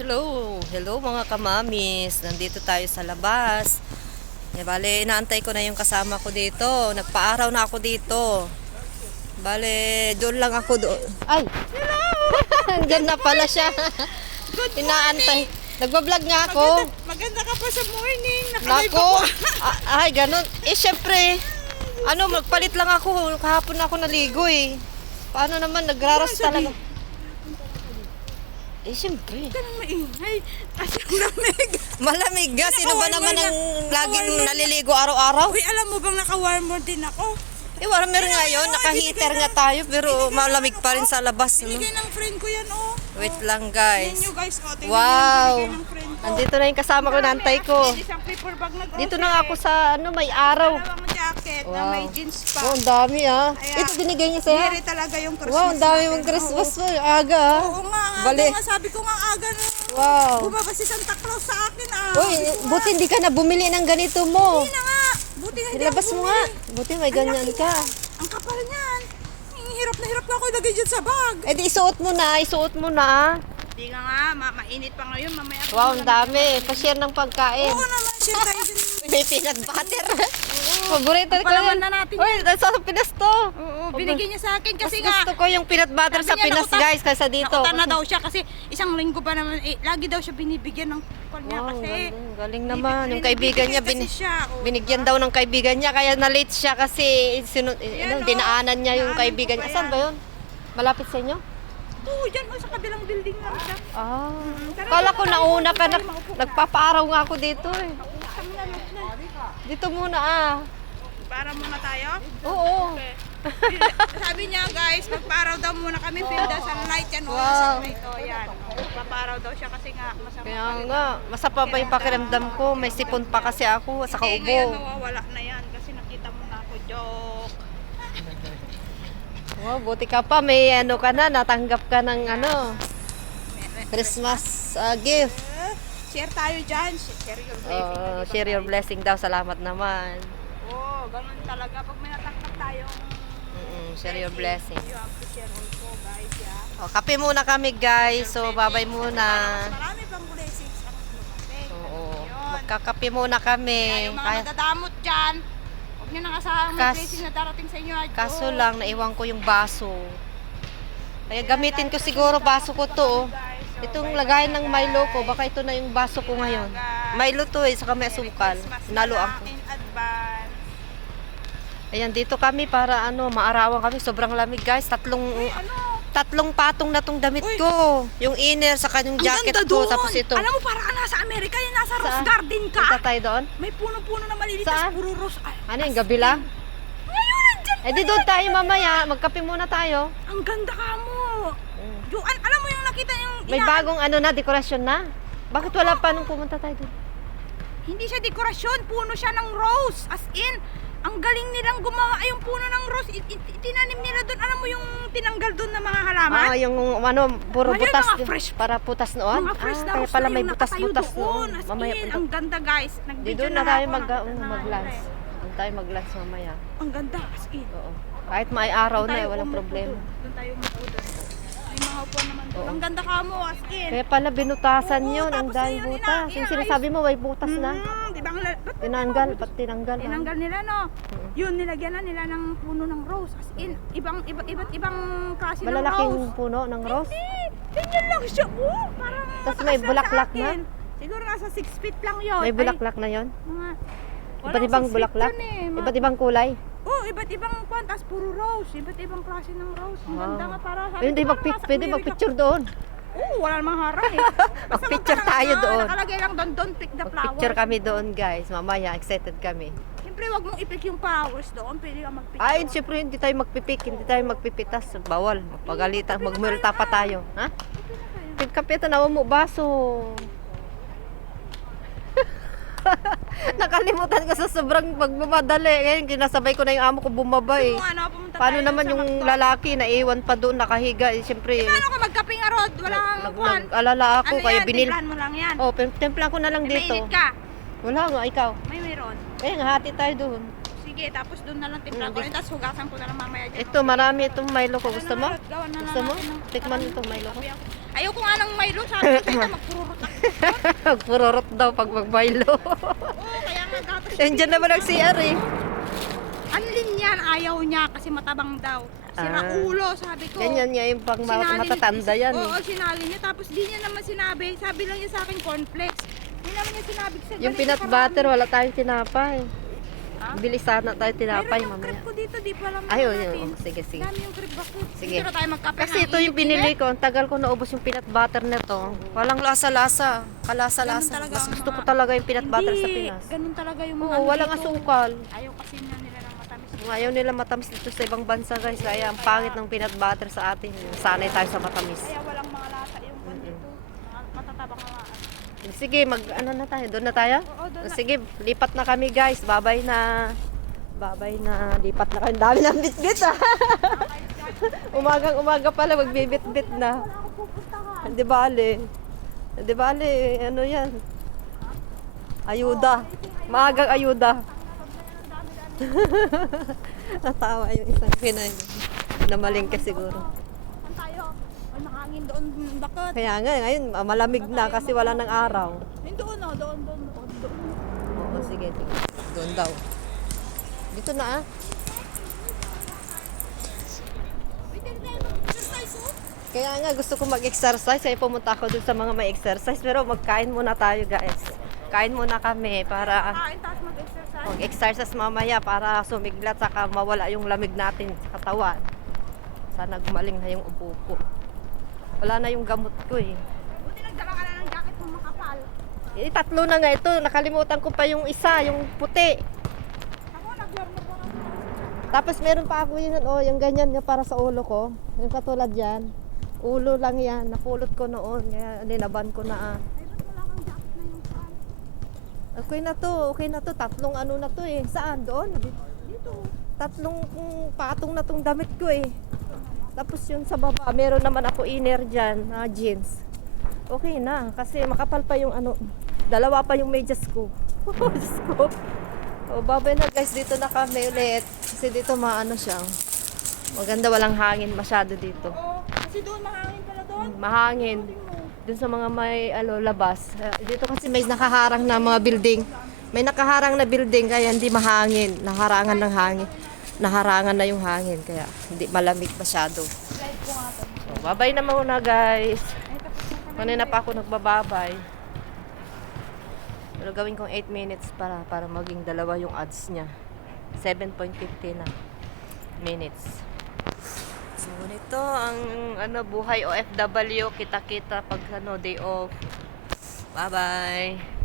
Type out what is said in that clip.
Hello mga kamamis. Nandito tayo sa labas. Bale, inaantay ko na yung kasama ko dito. Nagpaaraw na ako dito. Bale, doon lang ako doon. Ay! Hello! Andyan na pala siya. Inaantay. Nagbablog nga ako. Maganda ka pa sa morning. Nako! Ay, ganun. Syempre, magpalit lang ako. Kahapon ako naligo eh. Paano naman, nagraras talaga. Siyempre. Huwag ka nang maingay. Kasi lamig. Malamig ga. Sino ba naman ang laging naliligo araw-araw? Uy, alam mo bang naka-warm more din ako? Meron nga yun. Naka-heater nga tayo. Pero malamig pa rin sa labas. Binigay ng friend ko yan, oh. Wait lang, guys. Yan nyo, guys. Oh, tingnan Wow. nyo yung binigay ng friend ko. Nandito na yung kasama ko. Nantay ko. Isang paper bag na Dito na ako sa may araw. Dalawang jacket na Wow. may jeans pa. Oh, ang dami ah. Ayan. Ito binigay niya sa'yo. Very talaga yung Christmas. Wow, ang dami natin. mong Christmas. Oo. Aga ah. Oo nga, ang Bali. aga nga. Sabi ko nga aga na. Wow. Bumaba si Santa Claus sa akin, ah. Uy, buti hindi ka na bumili ng ganito mo. Hindi na nga. Buti nga hindi Ilabas ako mo nga. bumili. Buti may ganyan ka. Ang kapal niyan. Hirap na ako ilagay dyan sa bag. Di isuot mo na. Isuot mo na. Hindi nga, mainit pa ngayon. Mamaya. Wow, ang dami. Pa-share ng pagkain. Oo naman, share tayo dyan. May peanut butter. Paborito ko Palaman yun. na natin Uy, nasa Pinas to. Oo, binigyan niya sa akin Mas kasi nga. gusto ko yung peanut butter sa Sabi niya, Pinas, guys, kaysa dito. Nakutan na daw siya kasi isang linggo pa naman. Lagi daw siya binibigyan ng call niya Wow, kasi. galing naman. Yung kaibigan niya, Binibigyan kasi siya. Oo, binigyan daw ng kaibigan niya, kaya na-late siya kasi dinaanan niya yung Dinaanan kaibigan ko niya. pa Saan ba yun? Malapit sa inyo? Oo, dyan sa kabilang building lang siya. Ah. Tara, Kala ko tayo. nauna ka, Maupo ka. nagpapaaraw nga ako dito eh. Kami na, Dito muna ah. para muna tayo. Oo. Okay. Sabi niya guys, magparaw daw muna kami, feel the sunlight yan. Wow. Sunlight, oh, yan. Paparaw daw siya kasi nga masama. Kaya nga, masapa pa yung pakiramdam ko. May sipon pa kasi ako sa Hindi, ngayon kaubo. mawawala na yan kasi nakita mo na ako, joke. Wow, buti ka pa. May ka na, natanggap ka ng Christmas gift. Share tayo dyan, share your blessing. Share your blessing daw. Salamat naman. Oo, ganun talaga. Pag may natanggap tayong Share your blessing. you have to share also guys, yeah. Kape muna kami guys. So, babay muna. Marami pang blessings ang dumating. Oo. Yun. Magkakape muna kami. Kaya yung mga nadadamot dyan, huwag nyo nang asahan may Kas- blessing na darating sa inyo. Kaso lang, naiwan ko yung baso. Kaya gamitin ko siguro baso ko to. Itong lagayan ng Milo ko, baka ito na yung baso ko ngayon. Milo to saka may asukal. Naluan ko. In advance. Ayan, dito kami para maarawan kami. Sobrang lamig guys. Tatlong patong na tong damit ko. Yung inner, saka yung jacket ko. Tapos ito. Alam mo, parang ka nasa Amerika, yung nasa Rose Saan? Garden ka. Punta tayo doon. May puno-puno na maliliit, Saan? tas puro rose. Ay, Ano yung gabi lang? ngayon, nandyan. Di doon tayo mamaya. Magkape muna tayo. Ang ganda ka mo. Juan, alam mo yung nakita yung May bagong dekorasyon na. Bakit wala pa nung pumunta tayo doon? Hindi siya dekorasyon, puno siya ng rose. As in, ang galing nilang gumawa yung puno ng rose. Tinanim nila doon. Alam mo yung tinanggal doon na mga halaman? Yung puro Ayun, butas. mga fresh- Para putas noon. Mga fresh na Kaya rose pala na may yung nakatayo butas-butas doon. noon. As Mamaya in, punta. ang ganda guys. Di Nag-video doon na tayo ako, mag-lunch. Doon tayo mag-lunch mamaya. Ang ganda, as in. Oo. Kahit may araw Doon na, tayo walang umupo problema. doon. Doon tayo umupo doon. May mga upuan naman doon. Oo. Ang ganda ka mo, as in. Kaya pala binutasan Oo, yun. Ang tapos dahil yun, butas. Yung sinasabi mo, may butas na. Di ba? Ba't Tinanggal, pati tinanggal. tinanggal nila, no? Yun, nilagyan na nila ng puno ng rose. As in, iba't ibang klase ng Malalaking rose. puno ng rose. Ganyan lang siya. Oh, parang Tas mataas may lang bulaklak sa na? akin. Siguro nasa 6 feet lang yun. May Ay, bulaklak na yon. mga, Iba't ibang 6 feet bulaklak. yun eh. Iba't ibang kulay. Oh, iba't ibang kwan, tas puro rose. Iba't ibang klase ng rose. Ang ganda nga para. Ayun, pwede magpicture doon. Oo, wala namang harang eh. Basta Magpicture magpa- tayo doon. Nakalagay lang doon, don't pick the flowers. Picture kami doon guys. Mamaya, excited kami. Siyempre, wag mong i-pick yung flowers doon. Pwede kang mag-pick. Ay, siyempre hindi tayo magpipik, hindi tayo magpipitas. Bawal. Pagalitan, magmulta pa tayo. Ha? Kape, tanawa mo baso. Nakalimutan ko sa sobrang pagmamadali. Ngayon, kinasabay ko na yung amo ko bumaba eh. Pumunta Paano tayo naman sa yung McDonald's. lalaki na iwan pa doon nakahiga? Siyempre, Paano ka magkape nga Rod? Wala kang kwan. nag-alala ako. Ano Kaya yan? binil. Timplahan mo lang yan. Oh, timpla ko na lang May dito. mainit ka. Wala nga, ikaw. May meron. Hati tayo doon. Sige, tapos doon na lang timplahan ko. Tapos hugasan ko na lang mamaya dyan. Ito, marami itong Milo ko. Gusto mo? Gawan na lang Gusto mo? natin ng- Tikman itong Milo ko. Ayoko nga ng Milo. Sabi ko, magpuro Purorot daw pag magbaylo. Oo, kaya nga gatas. Yan dyan naman ang CR eh. Anlin yan, ayaw niya kasi matabang daw. Sira Ah. ulo, sabi ko. Ganyan nga yung pang Sinali- matatanda yan eh. Oo, sinali niya. Tapos di niya naman sinabi. Sabi lang niya sa akin, cornflakes. Hindi naman niya sinabi sa Yung ganito peanut karami. butter, wala tayong tinapay. Ha? Bili sana tayo tinapay Mayroon yung mamaya. crib ko dito, di pa lang Ay, oh, natin. yun. Oh, sige, sige. Dami yung crib ako. Sige. Dito na tayo magkape. Kasi ito yung binili ko. Ang tagal ko naubos yung peanut butter nito. Walang lasa-lasa. Kalasa-lasa. Ganun talaga Mas ang gusto ko mga- talaga yung peanut butter sa Hindi, Pinas. ganun talaga yung mga Oo, walang dito. asukal. Ayaw kasi na nila ng matamis. Ayaw nila matamis dito sa ibang bansa guys. Kaya ang pangit ng peanut butter sa atin. Sanay tayo sa matamis. Kaya walang mga lasa yung dito. Matatabang nga. Sige, ano na tayo? Doon na tayo? Oo, doon na. Sige, lipat na kami guys. Babay na. Babay na. Lipat na kami. Dami ng bitbit ah. Umagang-umaga pala magbibit-bit na. Hindi bale. Hindi bale. Ano yan? Ayuda. Maagang ayuda. Natawa yung isang Pinay. Namalingke siguro. Saan tayo? Ay, makangin doon. Bakit? Kaya nga, ngayon malamig na kasi wala ng araw. Yung doon, oh, doon. Oo, sige, sige. Doon daw. Dito na ah. Kaya nga gusto ko mag-exercise. Kaya pumunta ako dun sa mga may exercise. Pero magkain muna tayo guys. Kain muna kami para Kain, tapos mag-exercise. mag-exercise mamaya para sumiglat saka mawala yung lamig natin sa katawan. Sana gumaling na yung upo ko. Wala na yung gamot ko eh. Buti nagdala ka na ng jacket mo makapal. Eh, tatlo na nga ito. Nakalimutan ko pa yung isa, yung puti. Ako, nag-warmer ko lang. Tapos meron pa ako yun, oh, yung ganyan nga para sa ulo ko. Yung katulad yan. Ulo lang yan. Napulot ko noon. Kaya ninaban ko na ah. Ay, ba't wala kang jacket na yung saan? Okay na to, okay na to. Tatlong ano na to eh. Saan? Doon? Dito. Tatlong patong na tong damit ko eh. Tapos yung sa baba, meron naman ako inner dyan, na jeans. Okay na, kasi makapal pa yung ano, dalawa pa yung medyas ko. Diyos ko. O, babay na guys, dito na kami ulit. Kasi dito maano siya. Maganda, walang hangin masyado dito. Oo, kasi doon mahangin pala doon. Mahangin. Dun sa mga may labas. Dito kasi may nakaharang na mga building. May nakaharang na building kaya hindi mahangin. Naharangan ng hangin. Naharangan na yung hangin kaya hindi malamig masyado. Slide ko nga to. So, babay na muna guys. Ay, tapos na kami. Kanina pa ako nagbababay. Pero gawin kong 8 minutes para maging dalawa yung odds niya. 7.50 na minutes. So, nito ang buhay OFW, kita-kita pag day off. Bye-bye.